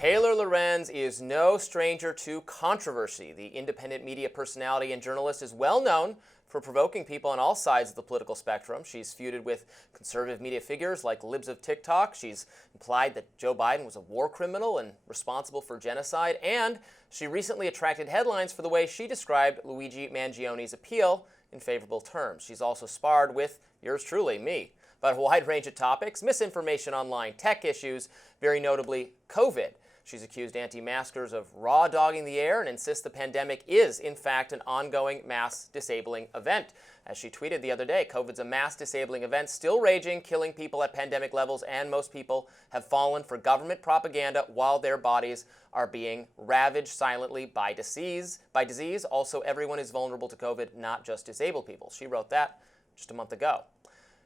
Taylor Lorenz is no stranger to controversy. The independent media personality and journalist is well known for provoking people on all sides of the political spectrum. She's feuded with conservative media figures like libs of TikTok. She's implied that Joe Biden was a war criminal and responsible for genocide. And she recently attracted headlines for the way she described Luigi Mangione's appeal in favorable terms. She's also sparred with yours truly, me, about a wide range of topics: misinformation online, tech issues, very notably COVID. She's accused anti-maskers of raw dogging the air and insists the pandemic is, in fact, an ongoing mass disabling event. As she tweeted the other day, COVID's a mass disabling event still raging, killing people at pandemic levels, and most people have fallen for government propaganda while their bodies are being ravaged silently by disease. Also, everyone is vulnerable to COVID, not just disabled people. She wrote that just a month ago.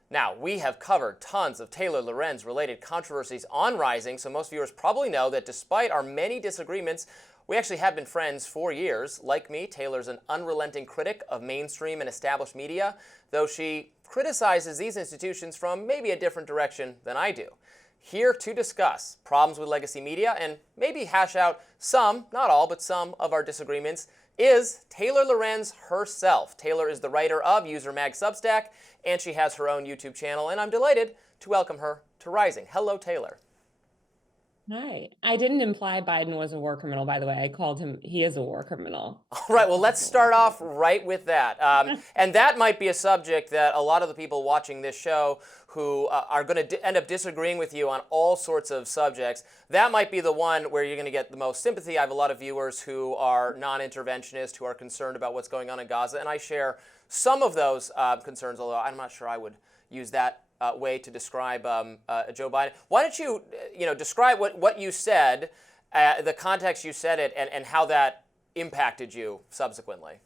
Now, we have covered tons of Taylor Lorenz-related controversies on Rising, so most viewers probably know that despite our many disagreements, we actually have been friends for years. Like me, Taylor's an unrelenting critic of mainstream and established media, though she criticizes these institutions from maybe a different direction than I do. Here to discuss problems with legacy media and maybe hash out some, not all, but some of our disagreements is Taylor Lorenz herself. Taylor is the writer of User Mag Substack, and she has her own YouTube channel, and I'm delighted to welcome her to Rising. Hello, Taylor. Hi. I didn't imply Biden was a war criminal, by the way. I called him, he is a war criminal. All right, well, let's start off right with that. And that might be a subject that a lot of the people watching this show who are going to end up disagreeing with you on all sorts of subjects, that might be the one where you're going to get the most sympathy. I have a lot of viewers who are non-interventionist, who are concerned about what's going on in Gaza, and I share some of those concerns, although I'm not sure I would use that way to describe Joe Biden. Why don't you, describe what you said, the context you said it, and how that impacted you subsequently?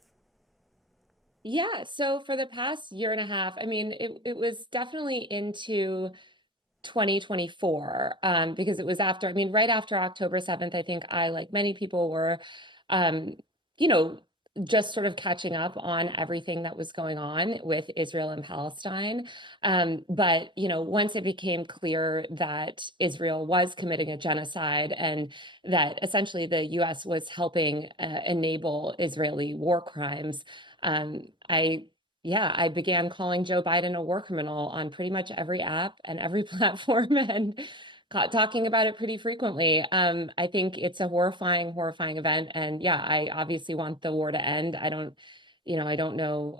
Yeah, so for the past year and a half, I mean, it was definitely into 2024, because it was after, I mean, right after October 7th, I think I, like many people, were, um, you know, just sort of catching up on everything that was going on with Israel and Palestine. But, once it became clear that Israel was committing a genocide and that essentially the US was helping enable Israeli war crimes, I began calling Joe Biden a war criminal on pretty much every app and every platform, and talking about it pretty frequently. I think it's a horrifying, horrifying event. And yeah, I obviously want the war to end. I don't know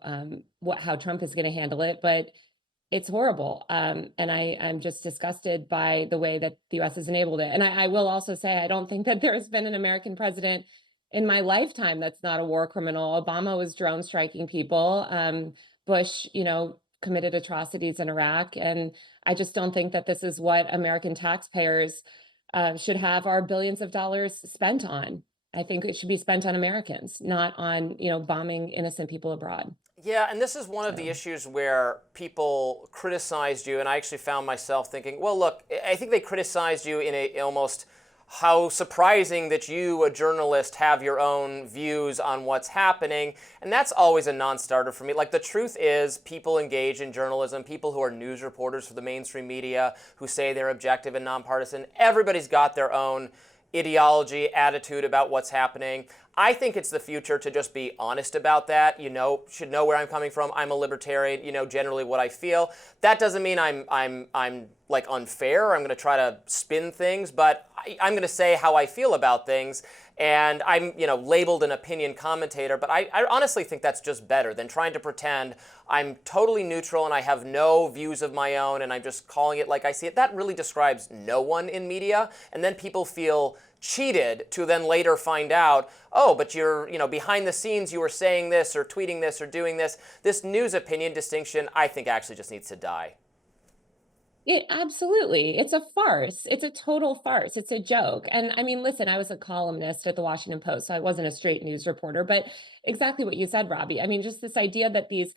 how Trump is going to handle it, but it's horrible. And I'm just disgusted by the way that the US has enabled it. And I will also say, I don't think that there's been an American president in my lifetime that's not a war criminal. Obama was drone striking people. Bush, committed atrocities in Iraq. And I just don't think that this is what American taxpayers should have our billions of dollars spent on. I think it should be spent on Americans, not on, bombing innocent people abroad. Yeah, and this is one of the issues where people criticized you, and I actually found myself thinking, well, look, I think they criticized you in a almost how surprising that you, a journalist, have your own views on what's happening. And that's always a non-starter for me. Like, the truth is, people engage in journalism, people who are news reporters for the mainstream media, who say they're objective and nonpartisan, everybody's got their own ideology, attitude about what's happening. I think it's the future to just be honest about that. Should know where I'm coming from. I'm a libertarian, generally what I feel. That doesn't mean I'm like unfair. I'm going to try to spin things, but I'm going to say how I feel about things. And I'm, labeled an opinion commentator, but I honestly think that's just better than trying to pretend I'm totally neutral and I have no views of my own and I'm just calling it like I see it. That really describes no one in media. And then people feel cheated to then later find out, oh, but you're, behind the scenes you were saying this or tweeting this or doing this. This news opinion distinction, I think, actually just needs to die. Absolutely. It's a farce. It's a total farce. It's a joke. And I mean, listen, I was a columnist at the Washington Post, so I wasn't a straight news reporter, but exactly what you said, Robbie. I mean, just this idea that these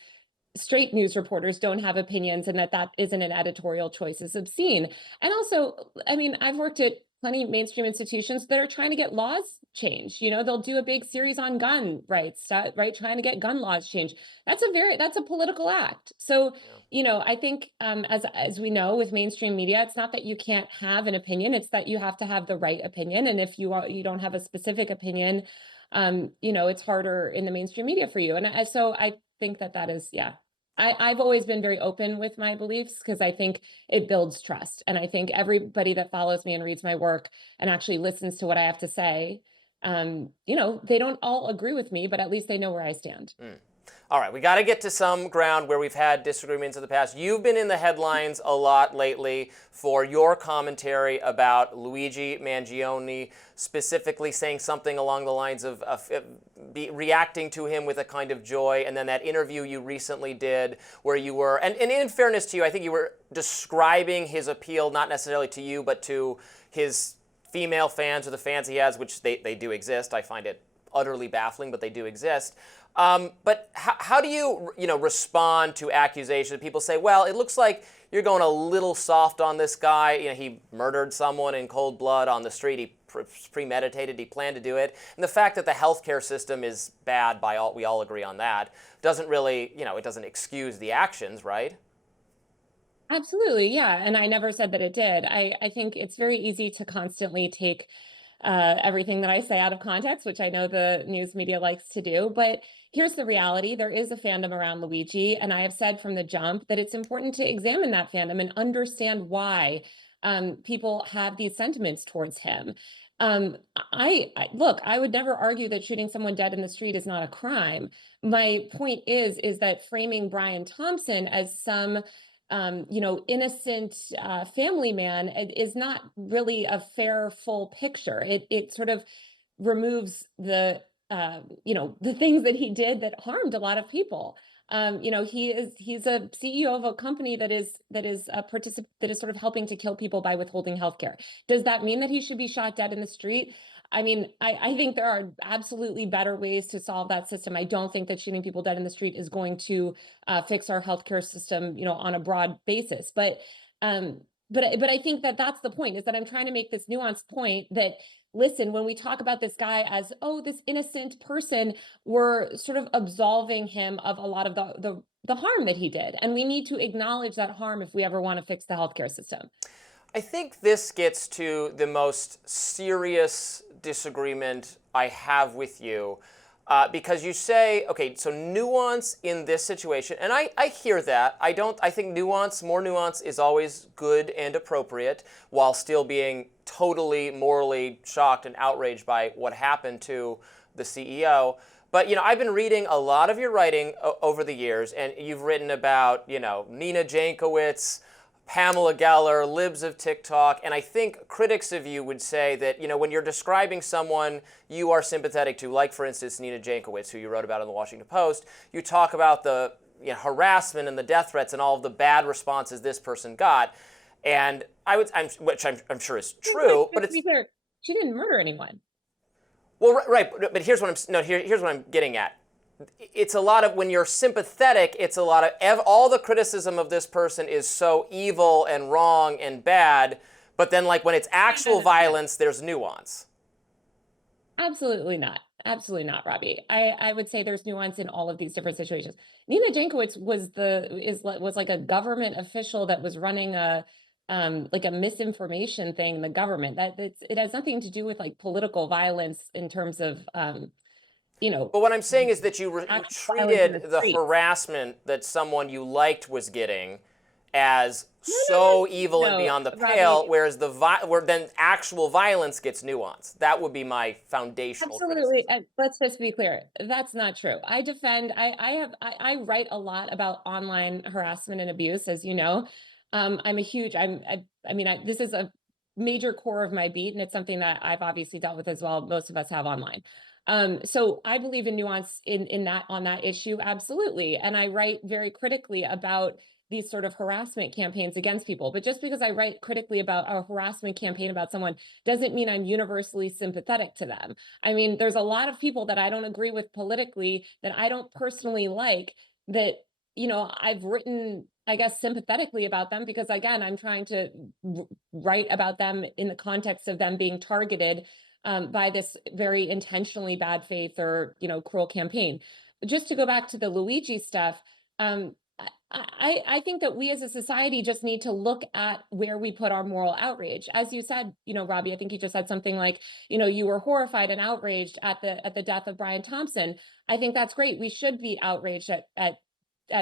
straight news reporters don't have opinions and that isn't an editorial choice is obscene. And also, I mean, I've worked at plenty of mainstream institutions that are trying to get laws changed. You know, they'll do a big series on gun rights, right? Trying to get gun laws changed. That's a political act. So, Yeah. you know, I think as we know with mainstream media, it's not that you can't have an opinion, it's that you have to have the right opinion. And if you don't have a specific opinion, you know, it's harder in the mainstream media for you. And so I think that is, yeah. I've always been very open with my beliefs because I think it builds trust. And I think everybody that follows me and reads my work and actually listens to what I have to say, you know, they don't all agree with me, but at least they know where I stand. Mm. All right, we got to get to some ground where we've had disagreements in the past. You've been in the headlines a lot lately for your commentary about Luigi Mangione, specifically saying something along the lines of reacting to him with a kind of joy. And then that interview you recently did where you were, and in fairness to you, I think you were describing his appeal, not necessarily to you, but to his female fans or the fans he has, which they do exist. I find it utterly baffling, but they do exist. But how do you respond to accusations? People say, well, it looks like you're going a little soft on this guy. You know, he murdered someone in cold blood on the street. He premeditated. He planned to do it. And the fact that the healthcare system is bad, we all agree on that, doesn't really, it doesn't excuse the actions, right? Absolutely, yeah. And I never said that it did. I think it's very easy to constantly take everything that I say out of context, which I know the news media likes to do. But here's the reality. There is a fandom around Luigi, and I have said from the jump that it's important to examine that fandom and understand why people have these sentiments towards him. Look, I would never argue that shooting someone dead in the street is not a crime. My point is that framing Brian Thompson as some you know, innocent family man is not really a fair, full picture. It sort of removes you know, the things that he did that harmed a lot of people. You know, he's a CEO of a company that is a that is sort of helping to kill people by withholding healthcare. Does that mean that he should be shot dead in the street? I mean, I think there are absolutely better ways to solve that system. I don't think that shooting people dead in the street is going to fix our healthcare system, you know, on a broad basis. Um, but I think that that's the point, is that I'm trying to make this nuanced point that, listen, when we talk about this guy as, oh, this innocent person, we're sort of absolving him of a lot of the harm that he did, and we need to acknowledge that harm if we ever want to fix the healthcare system. I think this gets to the most serious disagreement I have with you, because you say, okay, so nuance in this situation, and I hear that. I think more nuance is always good and appropriate while still being totally morally shocked and outraged by what happened to the CEO. But, I've been reading a lot of your writing over the years, and you've written about, Nina Jankowicz, Pamela Geller, libs of TikTok, and I think critics of you would say that, when you're describing someone you are sympathetic to, like, for instance, Nina Jankowicz, who you wrote about in the Washington Post, you talk about the harassment and the death threats and all of the bad responses this person got, and which I'm sure is true, but it's... She didn't murder anyone. Well, right, but here's what I'm getting at. It's a lot of, when you're sympathetic, it's a lot of, all the criticism of this person is so evil and wrong and bad, but then, like, when it's actual violence, there's nuance. Absolutely not. Absolutely not, Robby. I would say there's nuance in all of these different situations. Nina Jankowicz was like a government official that was running like a misinformation thing in the government. It has nothing to do with like political violence in terms of But what I'm saying is that you treated the street. harassment that someone you liked was getting as so evil and beyond the pale, Robby, whereas where then actual violence gets nuance. That would be my foundational absolutely. criticism. Let's just be clear. That's not true. I write a lot about online harassment and abuse, as you know. I'm a huge, I mean, this is a major core of my beat, and it's something that I've obviously dealt with as well. Most of us have online. So I believe in nuance in that, on that issue. Absolutely. And I write very critically about these sort of harassment campaigns against people. But just because I write critically about a harassment campaign about someone doesn't mean I'm universally sympathetic to them. I mean, there's a lot of people that I don't agree with politically, that I don't personally like, that, I've written I guess, sympathetically about them because, again, I'm trying to write about them in the context of them being targeted by this very intentionally bad faith or, cruel campaign. Just to go back to the Luigi stuff, I think that we as a society just need to look at where we put our moral outrage. As you said, Robby, I think you just said something like, you were horrified and outraged at the death of Brian Thompson. I think that's great. We should be outraged at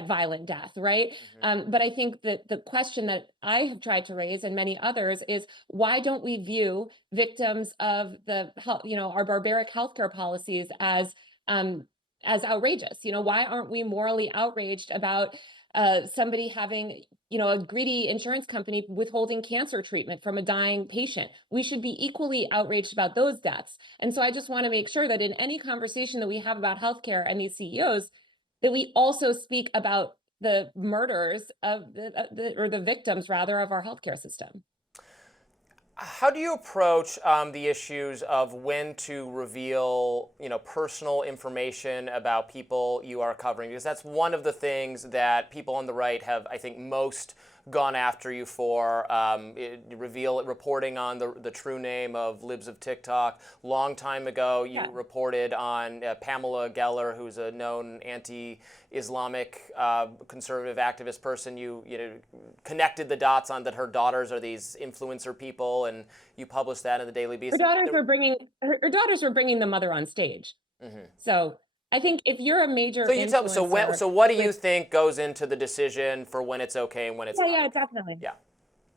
violent death, right? But I think that the question that I have tried to raise and many others is why don't we view victims of our barbaric healthcare policies as outrageous? Why aren't we morally outraged about somebody having, a greedy insurance company withholding cancer treatment from a dying patient? We should be equally outraged about those deaths. And so I just want to make sure that in any conversation that we have about healthcare and these CEOs, that we also speak about the murders of the victims rather of our healthcare system. How do you approach the issues of when to reveal, personal information about people you are covering? Because that's one of the things that people on the right have, I think, most gone after you for. Reporting on the true name of Libs of TikTok. Long time ago, you reported on Pamela Geller, who's a known anti-Islamic conservative activist person. You connected the dots on that her daughters are these influencer people, and you published that in the Daily Beast. Her daughters were bringing the mother on stage. So I think if you're a major influencer, so what do you think goes into the decision for when it's okay and when it's not? Yeah, definitely. Yeah.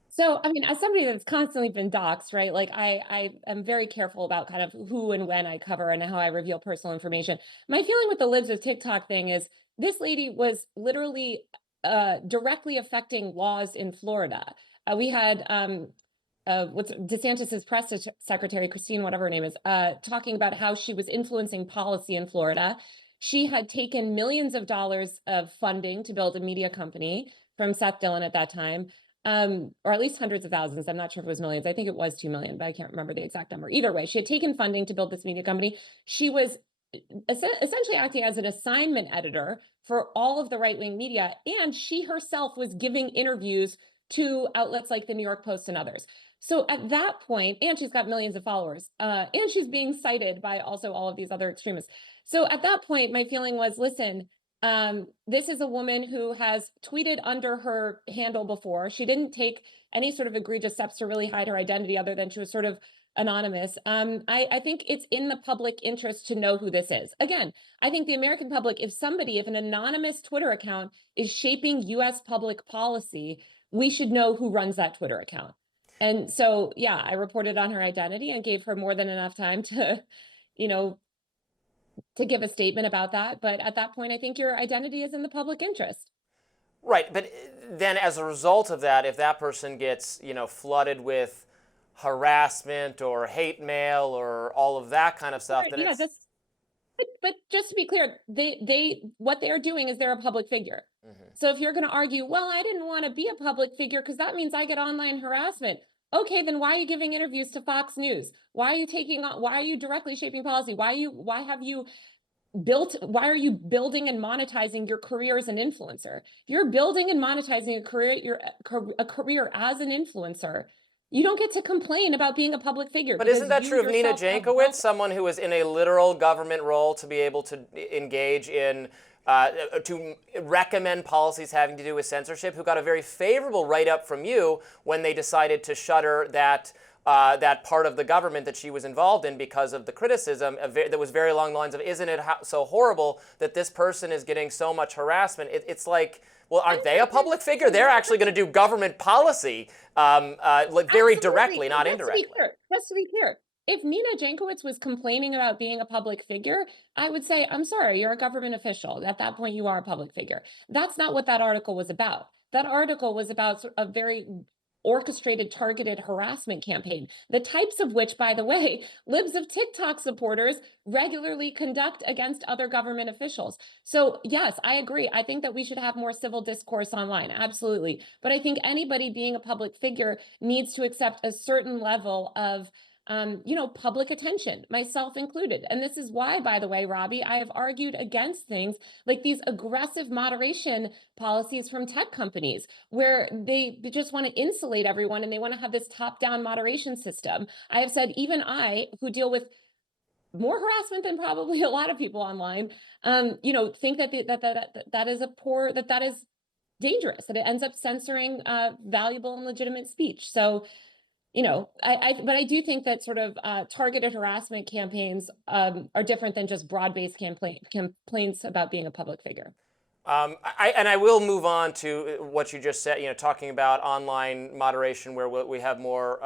So, I mean, as somebody that's constantly been doxxed, right? Like I am very careful about kind of who and when I cover and how I reveal personal information. My feeling with the Libs of TikTok thing is this lady was literally directly affecting laws in Florida. We had what's DeSantis's press secretary, Christine, whatever her name is, talking about how she was influencing policy in Florida. She had taken millions of dollars of funding to build a media company from Seth Dillon at that time, or at least hundreds of thousands. I'm not sure if it was millions. I think it was 2 million, but I can't remember the exact number. Either way, she had taken funding to build this media company. She was essentially acting as an assignment editor for all of the right-wing media, and she herself was giving interviews to outlets like the New York Post and others. So at that point, and she's got millions of followers, and she's being cited by also all of these other extremists. So at that point, my feeling was, listen, this is a woman who has tweeted under her handle before. She didn't take any sort of egregious steps to really hide her identity other than she was sort of anonymous. I think it's in the public interest to know who this is. Again, I think the American public, if an anonymous Twitter account is shaping US public policy, we should know who runs that Twitter account. And so, yeah, I reported on her identity and gave her more than enough time to, to give a statement about that. But at that point, I think your identity is in the public interest. Right. But then as a result of that, if that person gets, flooded with harassment or hate mail or all of that kind of stuff, then but just to be clear, what they are doing is they're a public figure. So if you're going to argue, well, I didn't want to be a public figure because that means I get online harassment. Okay, then why are you giving interviews to Fox News? Why are you directly shaping policy? Why are you building and monetizing your career as an influencer? If you're building and monetizing a career as an influencer, you don't get to complain about being a public figure. But isn't that true of Nina Jankowicz, someone who is in a literal government role to be able to engage in, to recommend policies having to do with censorship, who got a very favorable write-up from you when they decided to shutter that part of the government that she was involved in because of the criticism that was very along the lines of, isn't it so horrible that this person is getting so much harassment? It's like, well, aren't they a public figure? They're actually going to do government policy very directly, not indirectly. Just to be clear, if Nina Jankowicz was complaining about being a public figure, I would say, I'm sorry, you're a government official. At that point, you are a public figure. That's not what that article was about. That article was about a very orchestrated, targeted harassment campaign, the types of which, by the way, Libs of TikTok supporters regularly conduct against other government officials. So yes, I agree. I think that we should have more civil discourse online, absolutely. But I think anybody being a public figure needs to accept a certain level of public attention, myself included. And this is why, by the way, Robby, I have argued against things like these aggressive moderation policies from tech companies, where they just want to insulate everyone and they want to have this top-down moderation system. I have said, even I, who deal with more harassment than probably a lot of people online, think that that is dangerous, that it ends up censoring valuable and legitimate speech. So, but I do think that sort of targeted harassment campaigns are different than just broad-based complaints about being a public figure. I will move on to what you just said, talking about online moderation where we have more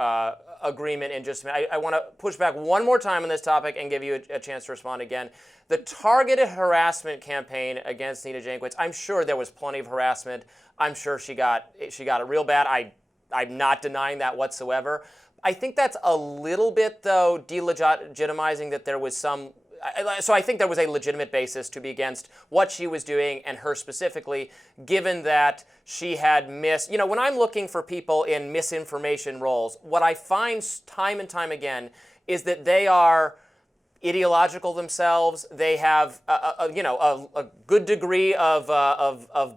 agreement in just a minute. I want to push back one more time on this topic and give you a chance to respond again. The targeted harassment campaign against Nina Jankowicz, I'm sure there was plenty of harassment. I'm sure she got it real bad. I'm not denying that whatsoever. I think that's a little bit, though, delegitimizing that there was some. So I think there was a legitimate basis to be against what she was doing and her specifically, given that she had missed. When I'm looking for people in misinformation roles, what I find time and time again is that they are ideological themselves. They have a good degree of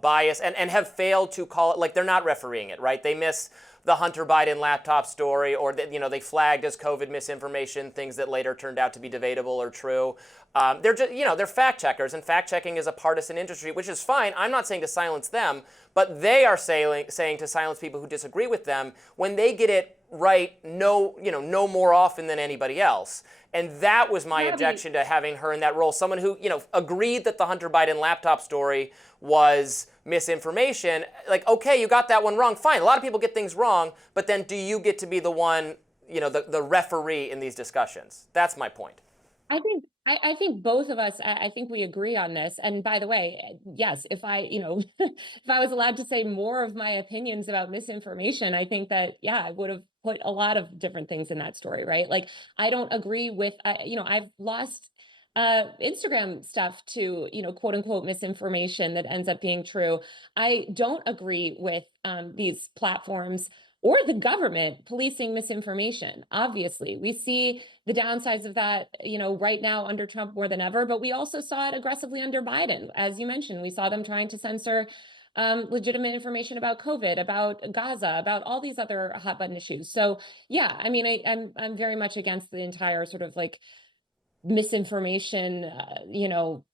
bias and have failed to call it, like, they're not refereeing it, right? They miss the Hunter Biden laptop story, or they flagged as COVID misinformation things that later turned out to be debatable or true. They're just they're fact checkers, and fact checking is a partisan industry, which is fine. I'm not saying to silence them, but they are saying to silence people who disagree with them when they get it right no more often than anybody else. And that was my objection to having her in that role. Someone who, agreed that the Hunter Biden laptop story was misinformation. Like, okay, you got that one wrong. Fine. A lot of people get things wrong, but then do you get to be the one, the referee in these discussions? That's my point. I think both of us, I think we agree on this. And by the way, yes, if I, if I was allowed to say more of my opinions about misinformation, I think that, yeah, I would have put a lot of different things in that story, right? Like, I don't agree with, I've lost Instagram stuff to, quote unquote misinformation that ends up being true. I don't agree with these platforms or the government policing misinformation. Obviously, we see the downsides of that, right now under Trump more than ever, but we also saw it aggressively under Biden. As you mentioned, we saw them trying to censor legitimate information about COVID, about Gaza, about all these other hot button issues. So yeah, I mean, I'm very much against the entire sort of like misinformation,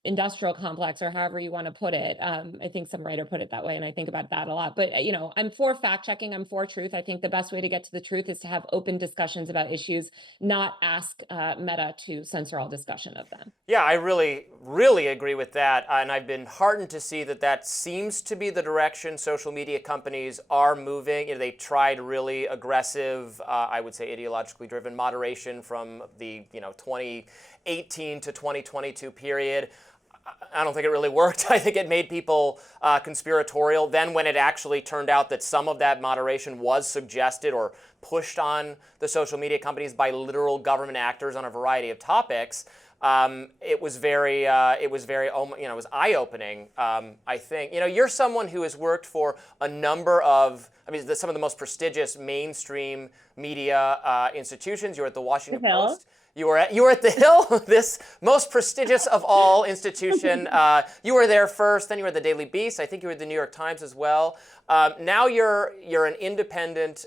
industrial complex, or however you want to put it. I think some writer put it that way, and I think about that a lot. But, I'm for fact checking. I'm for truth. I think the best way to get to the truth is to have open discussions about issues, not ask Meta to censor all discussion of them. Yeah, I really, really agree with that. And I've been heartened to see that seems to be the direction social media companies are moving. They tried really aggressive, I would say ideologically driven moderation from the, 2018 to 2022 period. I don't think it really worked. I think it made people conspiratorial. Then when it actually turned out that some of that moderation was suggested or pushed on the social media companies by literal government actors on a variety of topics, it was eye-opening. I think, you're someone who has worked for a number of, some of the most prestigious mainstream media institutions. You were at the Washington Post. You were at the Hill, this most prestigious of all institution. You were there first, then you were at the Daily Beast. I think you were at the New York Times as well. Now you're an independent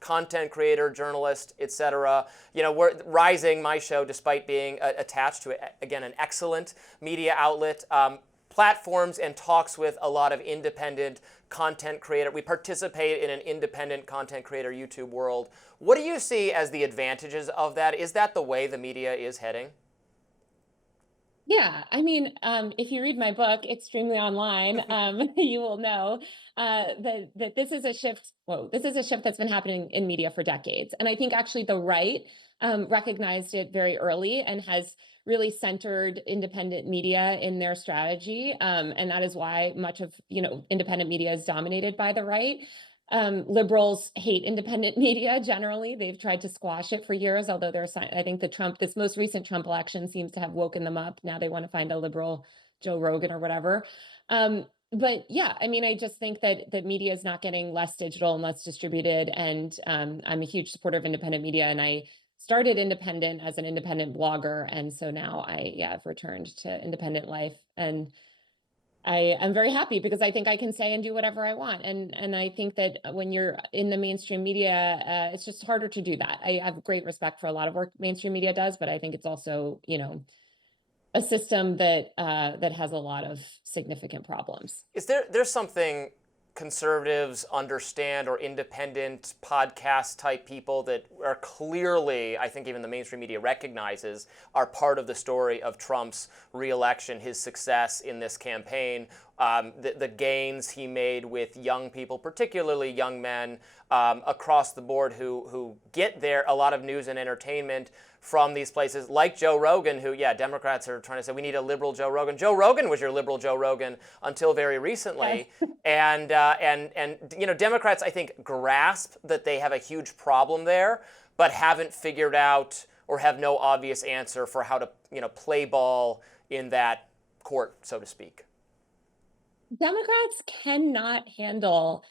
content creator, journalist, etc. We're Rising, my show, despite being attached to, again, an excellent media outlet, platforms and talks with a lot of independent content creator. We participate in an independent content creator YouTube world. What do you see as the advantages of that? Is that the way the media is heading? Yeah, if you read my book, Extremely Online, you will know that this is a shift. Whoa, this is a shift that's been happening in media for decades. And I think actually the right recognized it very early and has really centered independent media in their strategy. And that is why much of, independent media is dominated by the right. Liberals hate independent media generally. They've tried to squash it for years, although I think this most recent Trump election seems to have woken them up. Now they want to find a liberal Joe Rogan or whatever. But yeah, I just think that media is not getting less digital and less distributed. And I'm a huge supporter of independent media. And I started independent as an independent blogger. And so now I've returned to independent life. And I'm very happy because I think I can say and do whatever I want. And I think that when you're in the mainstream media, it's just harder to do that. I have great respect for a lot of work mainstream media does, but I think it's also, a system that that has a lot of significant problems. Is there's something conservatives understand, or independent podcast type people that are clearly, I think even the mainstream media recognizes, are part of the story of Trump's reelection, his success in this campaign, the gains he made with young people, particularly young men across the board who get there a lot of news and entertainment from these places, like Joe Rogan, who, Democrats are trying to say we need a liberal Joe Rogan. Joe Rogan was your liberal Joe Rogan until very recently. And Democrats, I think, grasp that they have a huge problem there, but haven't figured out or have no obvious answer for how to, play ball in that court, so to speak. Democrats cannot handle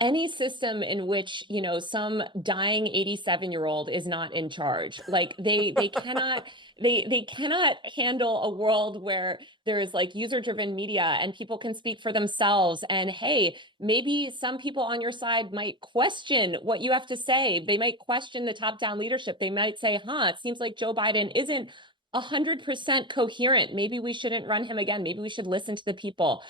any system in which, some dying 87-year-old is not in charge. Like they cannot they cannot handle a world where there's like user-driven media and people can speak for themselves. And hey, maybe some people on your side might question what you have to say. They might question the top-down leadership. They might say, it seems like Joe Biden isn't 100% coherent. Maybe we shouldn't run him again. Maybe we should listen to the people.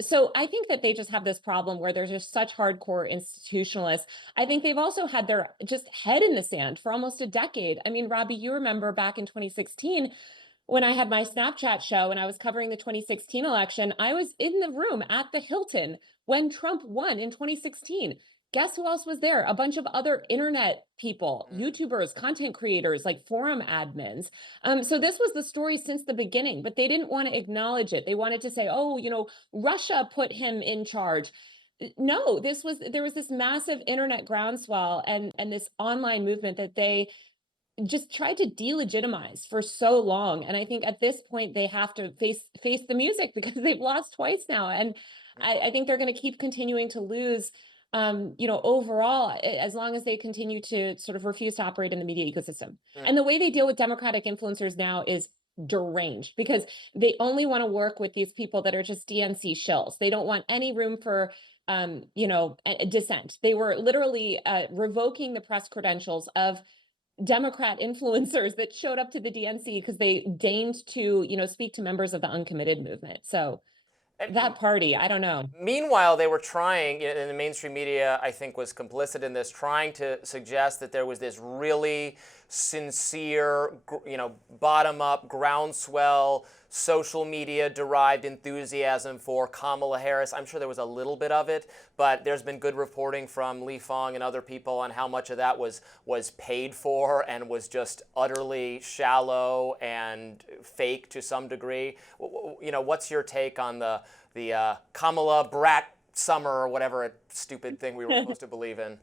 So I think that they just have this problem where there's just such hardcore institutionalists. I think they've also had their just head in the sand for almost a decade. I mean, Robby, you remember back in 2016 when I had my Snapchat show and I was covering the 2016 election, I was in the room at the Hilton when Trump won in 2016. Guess who else was there? A bunch of other internet people, YouTubers, content creators, like forum admins. So this was the story since the beginning, but they didn't want to acknowledge it. They wanted to say, Russia put him in charge. No, there was this massive internet groundswell and this online movement that they just tried to delegitimize for so long. And I think at this point they have to face the music because they've lost twice now. And I think they're going to keep continuing to lose overall, as long as they continue to sort of refuse to operate in the media ecosystem. And the way they deal with Democratic influencers now is deranged because they only want to work with these people that are just DNC shills. They don't want any room for dissent. They were literally revoking the press credentials of Democrat influencers that showed up to the DNC because they deigned to, speak to members of the uncommitted movement. So that party, I don't know. Meanwhile, they were trying, and the mainstream media, I think, was complicit in this, trying to suggest that there was this really sincere, bottom-up, groundswell, social media-derived enthusiasm for Kamala Harris. I'm sure there was a little bit of it, but there's been good reporting from Li Fong and other people on how much of that was paid for and was just utterly shallow and fake to some degree. What's your take on the Kamala brat summer or whatever stupid thing we were supposed to believe in?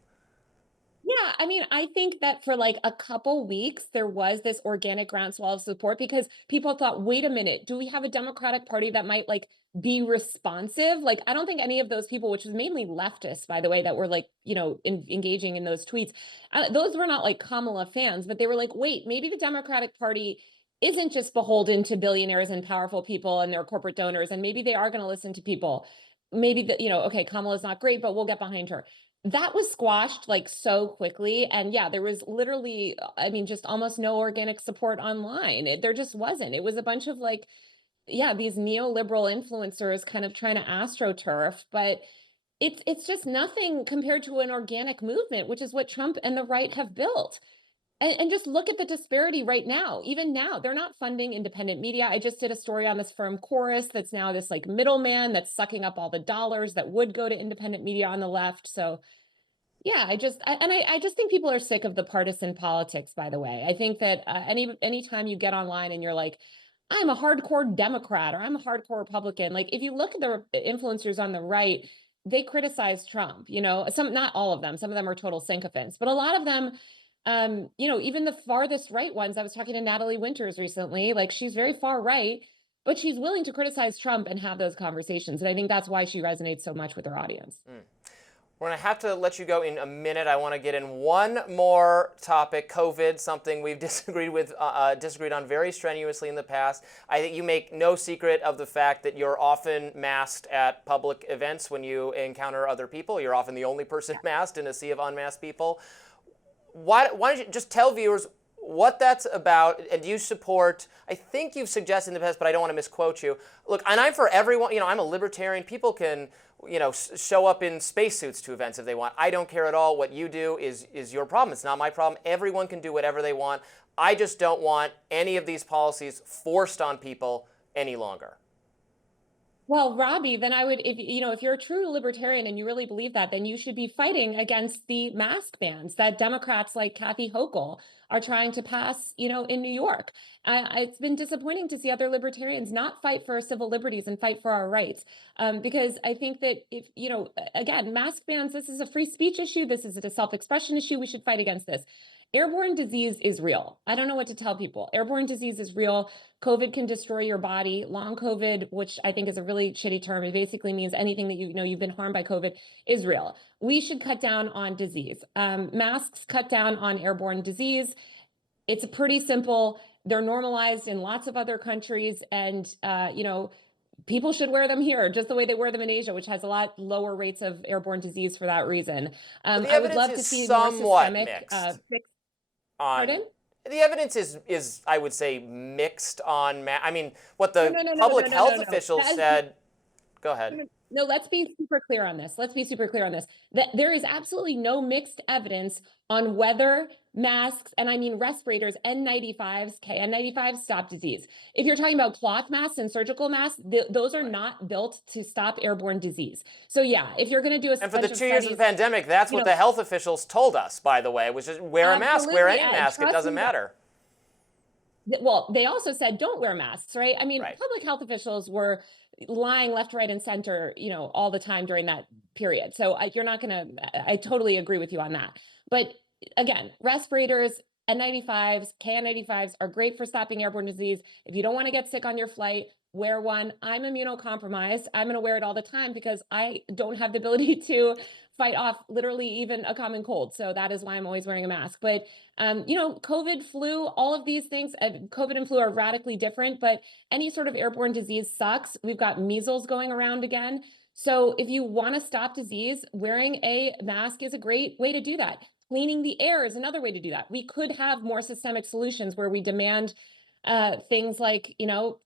Yeah, I mean, I think that for like a couple weeks, there was this organic groundswell of support because people thought, wait a minute, do we have a Democratic Party that might like be responsive? Like, I don't think any of those people, which was mainly leftists, by the way, that were like, engaging in those tweets, those were not like Kamala fans, but they were like, wait, maybe the Democratic Party isn't just beholden to billionaires and powerful people and their corporate donors, and maybe they are going to listen to people. Maybe okay, Kamala's not great, but we'll get behind her. That was squashed like so quickly. And yeah, there was literally, just almost no organic support online. There just wasn't. It was a bunch of like, these neoliberal influencers kind of trying to astroturf, but it's just nothing compared to an organic movement, which is what Trump and the right have built. And just look at the disparity right now. Even now, they're not funding independent media. I just did a story on this firm Chorus that's now this like middleman that's sucking up all the dollars that would go to independent media on the left. So yeah, I just think people are sick of the partisan politics, by the way. I think that anytime you get online and you're like, I'm a hardcore Democrat or I'm a hardcore Republican, like if you look at the influencers on the right, they criticize Trump, not all of them. Some of them are total sycophants, but a lot of them, even the farthest right ones. I was talking to Natalie Winters recently, like she's very far right, but she's willing to criticize Trump and have those conversations. And I think that's why she resonates so much with her audience. We're going to have to let you go in a minute. I want to get in one more topic, COVID, something we've disagreed on very strenuously in the past. I think you make no secret of the fact that you're often masked at public events when you encounter other people. You're often the only person masked in a sea of unmasked people. Why don't you just tell viewers what that's about, and do you support, I think you've suggested in the past, but I don't want to misquote you. Look, and I'm for everyone, I'm a libertarian. People can, show up in spacesuits to events if they want. I don't care at all. What you do is your problem. It's not my problem. Everyone can do whatever they want. I just don't want any of these policies forced on people any longer. Well, Robby, then I would, if you're a true libertarian and you really believe that, then you should be fighting against the mask bans that Democrats like Kathy Hochul are trying to pass, in New York. It's been disappointing to see other libertarians not fight for our civil liberties and fight for our rights, because I think that if, again, mask bans, this is a free speech issue. This is a self-expression issue. We should fight against this. Airborne disease is real. I don't know what to tell people. Airborne disease is real. COVID can destroy your body. Long COVID, which I think is a really shitty term, it basically means anything that you've been harmed by COVID, is real. We should cut down on disease. Masks cut down on airborne disease. It's pretty simple. They're normalized in lots of other countries, and people should wear them here just the way they wear them in Asia, which has a lot lower rates of airborne disease for that reason. I would love to see more systemic fix. Pardon? The evidence is I would say mixed on. What the public health officials said. Go ahead. No, let's be super clear on this. That there is absolutely no mixed evidence on whether masks, and I mean respirators, N95s, KN95s, stop disease. If you're talking about cloth masks and surgical masks, those are not built to stop airborne disease. So yeah, if you're going to do a and for the 2 years of the pandemic, that's what the health officials told us, by the way, was just wear a mask, wear any mask, it doesn't matter. Well, they also said don't wear masks, right? Public health officials were lying left, right, and center, all the time during that period. So I totally agree with you on that. But again, respirators, N95s, KN95s are great for stopping airborne disease. If you don't want to get sick on your flight, wear one. I'm immunocompromised. I'm going to wear it all the time because I don't have the ability to fight off literally even a common cold. So that is why I'm always wearing a mask. But, COVID, flu, all of these things, COVID and flu are radically different, but any sort of airborne disease sucks. We've got measles going around again. So if you want to stop disease, wearing a mask is a great way to do that. Cleaning the air is another way to do that. We could have more systemic solutions where we demand things like,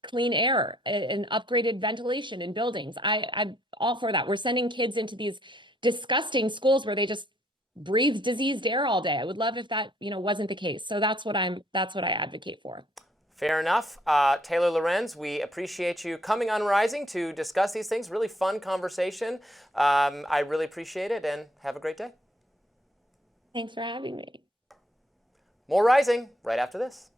clean air and upgraded ventilation in buildings. I'm all for that. We're sending kids into these disgusting schools where they just breathe diseased air all day. I would love if that, wasn't the case. So that's what I advocate for. Fair enough. Taylor Lorenz, we appreciate you coming on Rising to discuss these things. Really fun conversation. I really appreciate it, and have a great day. Thanks for having me. More Rising right after this.